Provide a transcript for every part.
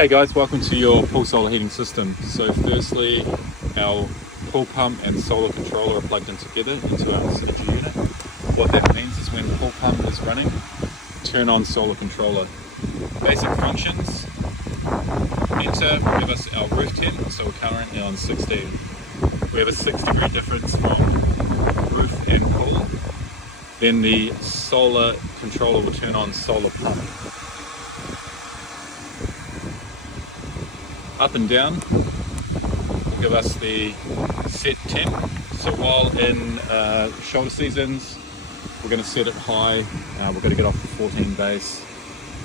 Hey guys, welcome to your pool solar heating system. So firstly, our pool pump and solar controller are plugged in together into our synergy unit. What that means is when the pool pump is running, turn on solar controller. Basic functions: enter will give us our roof temp, so we're currently on 16. We have a 6-degree difference from roof and pool. Then the solar controller will turn on solar pump. Up and down will give us the set temp. So while in shoulder seasons, we're going to set it high. We're going to get off the 14 base.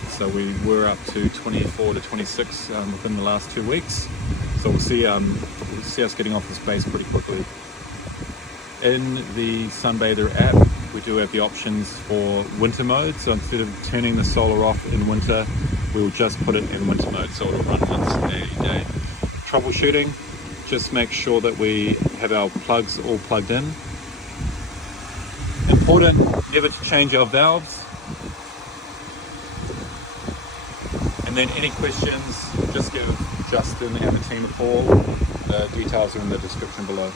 So we were up to 24 to 26 within the last 2 weeks. So we'll see us getting off this base pretty quickly. In the Sunbather app, we do have the options for winter mode. So instead of turning the solar off in winter, we will just put it in winter mode, so it'll run once a day. Troubleshooting, just make sure that we have our plugs all plugged in. Important, never to change our valves. And then any questions, just give Justin and the team a call. The details are in the description below.